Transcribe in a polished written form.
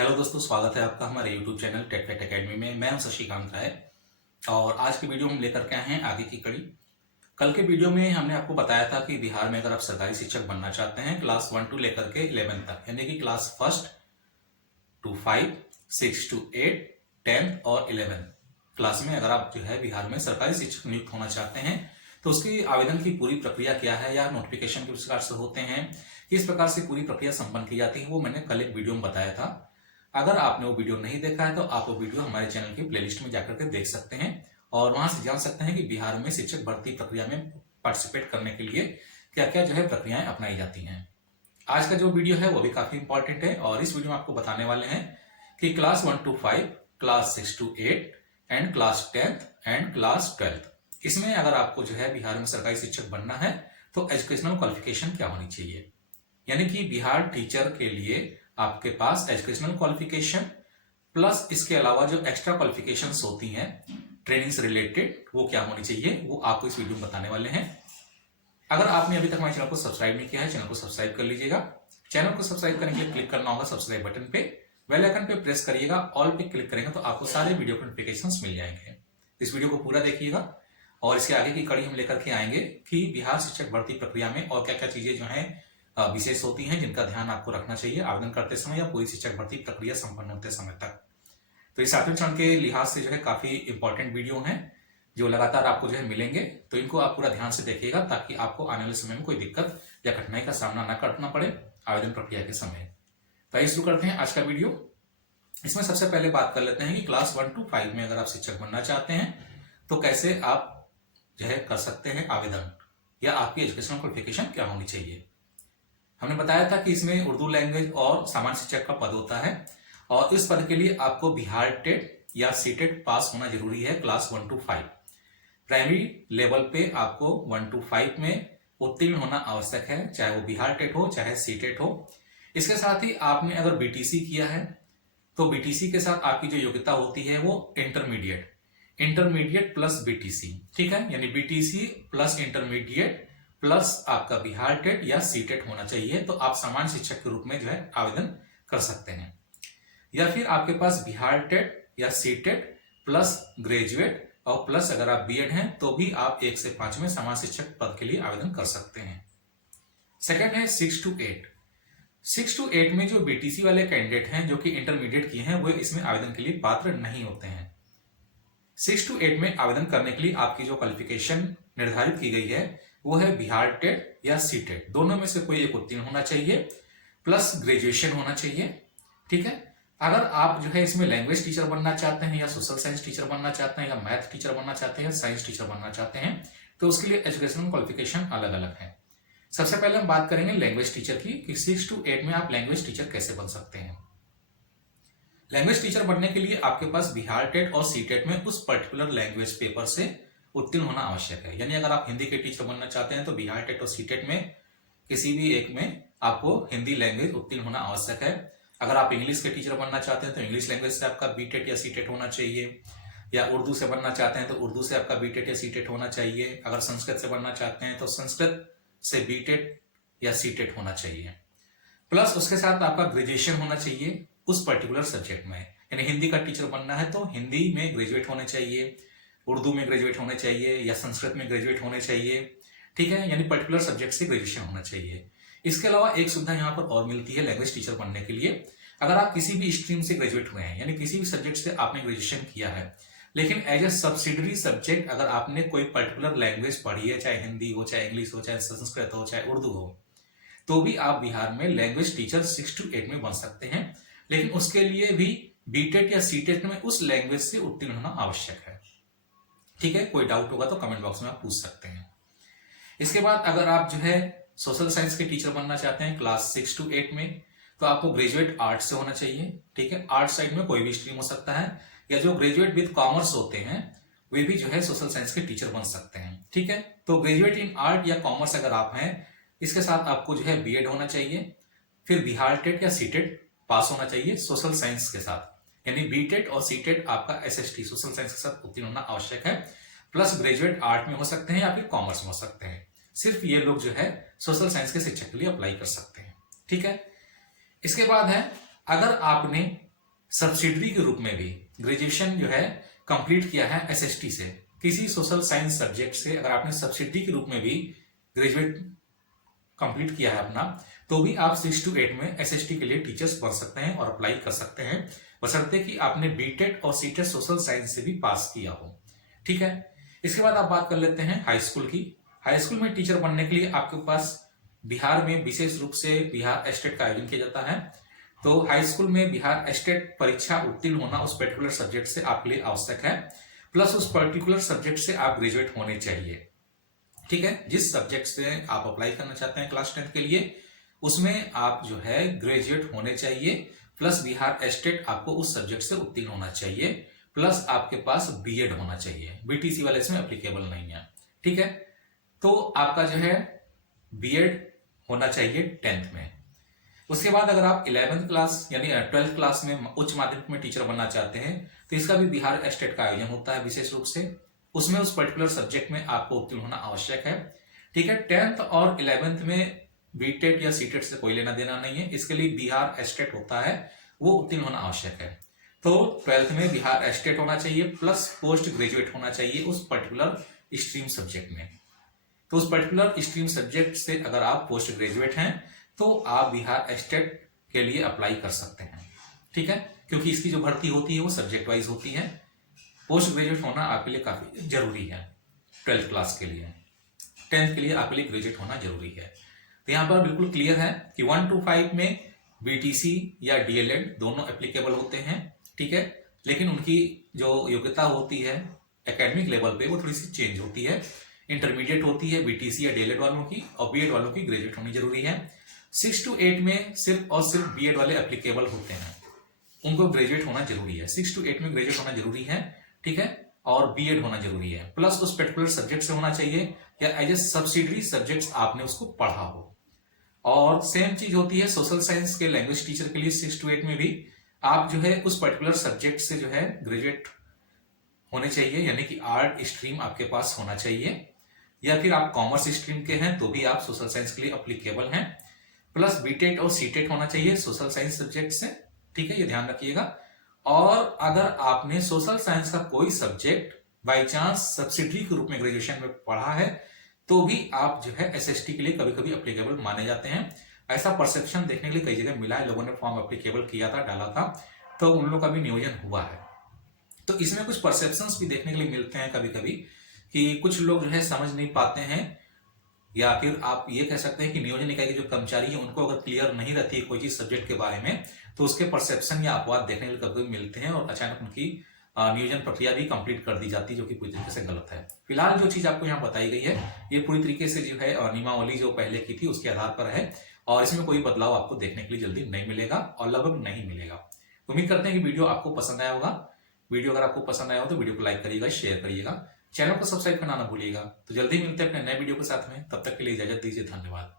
Hello दोस्तों, स्वागत है आपका हमारे YouTube channel tech fact academy में। मैं हूं शशिकांत राय और आज की वीडियो हम लेकर के आए हैं आगे की कड़ी। कल के वीडियो में हमने आपको बताया था कि बिहार में अगर आप सरकारी शिक्षक बनना चाहते हैं क्लास 1 टू लेकर के 11 तक, यानी कि क्लास 1 to 5, 6 to 8, 10th और 11 क्लास में अगर आप जो है बिहार में सरकारी शिक्षक नियुक्त होना चाहते हैं तो उसकी आवेदन की पूरी प्रक्रिया क्या है या नोटिफिकेशन किस प्रकार से होते हैं, किस प्रकार से पूरी प्रक्रिया संपन्न की जाती है, वो मैंने कल एक वीडियो में बताया था। अगर आपने वो वीडियो नहीं देखा है तो आप वो वीडियो हमारे चैनल की प्लेलिस्ट में जाकर के देख सकते हैं और वहां से जान सकते हैं कि बिहार में शिक्षक भर्ती प्रक्रिया में पार्टिसिपेट करने के लिए क्या क्या जो है प्रक्रियाएं अपनाई जाती हैं। आज का जो वीडियो है वो भी काफी इंपॉर्टेंट है और इस वीडियो में आपको बताने वाले हैं कि class 1 to 5, class 6 to 8 and class 10th and class 12th इसमें अगर आपको जो है बिहार में सरकारी शिक्षक बनना है तो एजुकेशनल क्वालिफिकेशन क्या होनी चाहिए। यानी कि बिहार टीचर के लिए आपके पास एजुकेशनल क्वालिफिकेशन प्लस इसके अलावा जो एक्स्ट्रा क्वालिफिकेशंस होती हैं ट्रेनिंग से रिलेटेड वो क्या होनी चाहिए, वो आपको इस वीडियो में बताने वाले हैं। अगर आपने अभी तक हमारे चैनल को सब्सक्राइब नहीं किया है, चैनल को सब्सक्राइब कर लीजिएगा। चैनल को सब्सक्राइब करने के लिए क्लिक करना होगा सब्सक्राइब बटन पे, बेल आइकन पे प्रेस करिएगा, ऑल पे क्लिक करेंगे तो आपको सारे वीडियो के नोटिफिकेशंस मिल जाएंगे। इस वीडियो को पूरा देखिएगा और इसके आगे की कड़ी हम लेकर के आएंगे कि बिहार शिक्षक भर्ती प्रक्रिया में और क्या क्या चीजें जो है विशेष होती हैं जिनका ध्यान आपको रखना चाहिए आवेदन करते समय या पूरी शिक्षक भर्ती प्रक्रिया संपन्न होते समय तक। तो इस सातवें चरण के लिहाज से जो है काफी इंपॉर्टेंट वीडियो हैं जो लगातार आपको जो है मिलेंगे, तो इनको आप पूरा ध्यान से देखिएगा ताकि आपको आने वाले समय में कोई दिक्कत या कठिनाई का सामना न करना पड़े आवेदन प्रक्रिया के समय। तो आइए शुरू करते हैं आज का वीडियो। इसमें सबसे पहले बात कर लेते हैं कि क्लास 1 to 5 में अगर आप शिक्षक बनना चाहते हैं तो कैसे आप जो है कर सकते हैं आवेदन या आपकी एजुकेशनल क्वालिफिकेशन क्या होनी चाहिए। हमने बताया था कि इसमें उर्दू लैंग्वेज और सामान्य शिक्षक का पद होता है और इस पद के लिए आपको बिहार टेट या सीटेट पास होना जरूरी है क्लास 1 to 5। प्राइमरी लेवल पे आपको 1 to 5 में उत्तीर्ण होना आवश्यक है, चाहे वो बिहार टेट हो चाहे सीटेट हो। इसके साथ ही आपने अगर बीटीसी किया है तो बीटीसी के साथ आपकी जो योग्यता होती है वो इंटरमीडिएट प्लस बीटीसी, ठीक है, यानी बीटीसी प्लस इंटरमीडिएट प्लस आपका बिहार टेट या सीटेट होना चाहिए तो आप सामान्य शिक्षक के रूप में जो है आवेदन कर सकते हैं। या फिर आपके पास बिहार टेट या सीटेट प्लस ग्रेजुएट और प्लस अगर आप बीएड हैं तो भी आप 1 से 5 में सामान्य शिक्षक पद के लिए आवेदन कर सकते हैं। सेकेंड है 6 to 8। 6 to 8 में जो बीटीसी वाले कैंडिडेट हैं जो कि इंटरमीडिएट किए हैं वो इसमें आवेदन के लिए पात्र नहीं होते हैं। 6 to 8 में आवेदन करने के लिए आपकी जो क्वालिफिकेशन निर्धारित की गई है वो है बिहार टेट या सीटेट, दोनों में से कोई एक उत्तीर्ण होना चाहिए प्लस ग्रेजुएशन होना चाहिए, ठीक है। अगर आप जो है इसमें लैंग्वेज टीचर बनना चाहते हैं या सोशल साइंस टीचर बनना चाहते हैं या मैथ टीचर बनना चाहते हैं, साइंस टीचर बनना चाहते हैं तो उसके लिए एजुकेशनल क्वालिफिकेशन अलग अलग है। सबसे पहले हम बात करेंगे लैंग्वेज टीचर की कि 6 to 8 में आप लैंग्वेज टीचर कैसे बन सकते हैं। लैंग्वेज टीचर बनने के लिए आपके पास बिहार टेट और सीटेट में उस पर्टिकुलर लैंग्वेज पेपर से उत्तीर्ण होना आवश्यक है। यानी अगर आप हिंदी के टीचर बनना चाहते हैं तो बिहार टेट और सीटेट में किसी भी एक में आपको हिंदी लैंग्वेज उत्तीर्ण होना आवश्यक है। अगर आप इंग्लिश के टीचर बनना चाहते हैं तो इंग्लिश लैंग्वेज से आपका बीटेट या सीटेट होना चाहिए, या उर्दू से बनना चाहते हैं तो उर्दू से आपका बीटेट या सीटेट होना चाहिए। अगर संस्कृत से बनना चाहते हैं तो संस्कृत से बीटेट या सीटेट होना चाहिए। प्लस उसके साथ आपका ग्रेजुएशन होना चाहिए उस पर्टिकुलर सब्जेक्ट में। यानी हिंदी का टीचर बनना है तो हिंदी में ग्रेजुएट होने चाहिए, उर्दू में ग्रेजुएट होने चाहिए या संस्कृत में ग्रेजुएट होने चाहिए, ठीक है, यानी पर्टिकुलर सब्जेक्ट से ग्रेजुएशन होना चाहिए। इसके अलावा एक सुविधा यहाँ पर और मिलती है लैंग्वेज टीचर बनने के लिए। अगर आप किसी भी स्ट्रीम से ग्रेजुएट हुए हैं यानी किसी भी सब्जेक्ट से आपने ग्रेजुएशन किया है लेकिन एज ए सब्सिडरी सब्जेक्ट अगर आपने कोई पर्टिकुलर लैंग्वेज पढ़ी है, चाहे हिंदी हो चाहे इंग्लिश हो चाहे संस्कृत हो चाहे उर्दू हो, तो भी आप बिहार में लैंग्वेज टीचर 6 to 8 में बन सकते हैं। लेकिन उसके लिए भी बीटेट या सीटेट में उस लैंग्वेज से उत्तीर्ण होना आवश्यक है, ठीक है। कोई डाउट होगा तो कमेंट बॉक्स में आप पूछ सकते हैं। इसके बाद अगर आप जो है सोशल साइंस के टीचर बनना चाहते हैं क्लास 6 to 8 में तो आपको ग्रेजुएट आर्ट से होना चाहिए, ठीक है। आर्ट साइड में कोई भी स्ट्रीम हो सकता है, या जो ग्रेजुएट विद कॉमर्स होते हैं वे भी जो है सोशल साइंस के टीचर बन सकते हैं, ठीक है। तो ग्रेजुएट इन आर्ट या कॉमर्स अगर आप हैं इसके साथ आपको जो है बीएड होना चाहिए, फिर बिहार टेट या सीटेट पास होना चाहिए सोशल साइंस के साथ, यानी बीटेट और सीटेट आपका एसएसटी सोशल साइंस के साथ उत्तीर्ण होना आवश्यक है। प्लस ग्रेजुएट आर्ट में हो सकते हैं या फिर कॉमर्स में हो सकते हैं। सिर्फ ये लोग जो है सोशल साइंस के शिक्षक के लिए अप्लाई कर सकते हैं, ठीक है। इसके बाद है अगर आपने सब्सिडरी के रूप में भी ग्रेजुएशन जो है कंप्लीट किया है एसएसटी से, किसी सोशल साइंस सब्जेक्ट से अगर आपने सब्सिडरी के रूप में भी ग्रेजुएट कंप्लीट किया है अपना, तो भी आप 6 to 8 में एसएसटी के लिए टीचर्स बन सकते हैं और अप्लाई कर सकते हैं, बशर्ते कि आपने बीटेट और सीटेट सोशल साइंस से भी पास किया हो। ठीक है, इसके बाद आप बात कर लेते हैं हाई स्कूल की। हाई स्कूल में टीचर बनने के लिए आपके पास बिहार में विशेष रूप से बिहार स्टेट का आयोजन किया जाता है। तो हाई स्कूल में बिहार स्टेट परीक्षा उत्तीर्ण होना उस पर्टिकुलर सब्जेक्ट से आपके लिए आवश्यक है, प्लस उस पर्टिकुलर सब्जेक्ट से आप ग्रेजुएट होने चाहिए। ठीक है, जिस सब्जेक्ट से आप अप्लाई करना चाहते हैं क्लास 10 के लिए, उसमें आप जो है ग्रेजुएट होने चाहिए, प्लस बिहार स्टेट आपको उस सब्जेक्ट से उत्तीर्ण होना चाहिए, प्लस आपके पास बीएड होना चाहिए। बीटीसी वाले इसमें एप्लीकेबल नहीं है। ठीक है, तो आपका जो है बीएड होना चाहिए 10th में। उसके बाद अगर आप 11th क्लास यानी 12th क्लास में उच्च माध्यमिक में टीचर बनना चाहते हैं, तो इसका भी बिहार स्टेट का आयोजन होता है विशेष रूप से, उसमें उस पर्टिकुलर सब्जेक्ट में आपको उत्तीर्ण होना आवश्यक है। ठीक है, 10th और 11th में बीटेट या सीटेट से कोई लेना देना नहीं है, इसके लिए बिहार स्टेट होता है, वो उत्तीर्ण होना आवश्यक है। तो 12th में बिहार स्टेट होना चाहिए, प्लस पोस्ट ग्रेजुएट होना चाहिए उस पर्टिकुलर स्ट्रीम सब्जेक्ट में। तो उस पर्टिकुलर स्ट्रीम सब्जेक्ट से अगर आप पोस्ट ग्रेजुएट हैं तो आप बिहार स्टेट के लिए अप्लाई कर सकते हैं। ठीक है, क्योंकि इसकी जो भर्ती होती है वो सब्जेक्ट वाइज होती है। पोस्ट ग्रेजुएट होना आपके लिए काफी जरूरी है 12th क्लास के लिए। 10th के लिए आपके लिए ग्रेजुएट होना जरूरी है। तो यहाँ पर बिल्कुल क्लियर है कि 1 to 5 में बीटीसी या डीएलएड दोनों एप्लीकेबल होते हैं। ठीक है, लेकिन उनकी जो योग्यता होती है एकेडमिक लेवल पे वो थोड़ी सी चेंज होती है। इंटरमीडिएट होती है बीटीसी या डीएलएड वालों की, और बीएड वालों की ग्रेजुएट होनी जरूरी है। 6 to 8 में सिर्फ और सिर्फ बीएड वाले एप्लीकेबल होते हैं, उनको ग्रेजुएट होना जरूरी है। 6 to 8 में ग्रेजुएट होना जरूरी है। ठीक है, और बीएड होना जरूरी है, प्लस उस पर्टिकुलर सब्जेक्ट से होना चाहिए या एज ए सब्सिडरी सब्जेक्ट्स आपने उसको पढ़ा हो। और सेम चीज होती है सोशल साइंस के लैंग्वेज टीचर के लिए 6 to 8 में भी आप जो है उस पर्टिकुलर सब्जेक्ट से जो है ग्रेजुएट होने चाहिए, यानी कि आर्ट स्ट्रीम आपके पास होना चाहिए, या फिर आप कॉमर्स स्ट्रीम के हैं तो भी आप सोशल साइंस के लिए अप्लीकेबल हैं, प्लस बीटेट और सीटेट होना चाहिए सोशल साइंस सब्जेक्ट से। ठीक है, ये ध्यान रखिएगा। और अगर आपने सोशल साइंस का कोई सब्जेक्ट बाई चांस सब्सिडरी के रूप में ग्रेजुएशन में पढ़ा है, तो भी आप जो है एसएसटी के लिए कभी कभी अप्लीकेबल माने जाते हैं। ऐसा परसेप्शन देखने के लिए कई जगह मिला है, लोगों ने फॉर्म अप्लीकेबल किया था, डाला था, तो उन लोगों का भी नियोजन हुआ है। तो इसमें कुछ परसेप्शंस भी देखने के लिए मिलते हैं कभी कभी कि कुछ लोग जो है समझ नहीं पाते हैं, या फिर आप ये कह सकते हैं कि नियोजन इकाई के जो कर्मचारी है उनको अगर क्लियर नहीं रहती है कोई चीज सब्जेक्ट के बारे में, तो उसके परसेप्शन या अपवाद देखने के लिए कभी मिलते हैं, और अचानक उनकी नियोजन प्रक्रिया भी कंप्लीट कर दी जाती है, जो कि पूरी तरीके से गलत है। फिलहाल जो चीज आपको यहाँ बताई गई है ये पूरी तरीके से जो है नियमावली जो पहले की थी उसके आधार पर है, और इसमें कोई बदलाव आपको देखने के लिए जल्दी नहीं मिलेगा और लगभग नहीं मिलेगा। उम्मीद करते हैं कि वीडियो आपको पसंद आया होगा। वीडियो अगर आपको पसंद आया हो तो वीडियो को लाइक करिएगा, शेयर करिएगा, चैनल को सब्सक्राइब करना ना भूलिएगा। तो जल्दी मिलते हैं अपने नए वीडियो के साथ में, तब तक के लिए इजाजत दीजिए, धन्यवाद।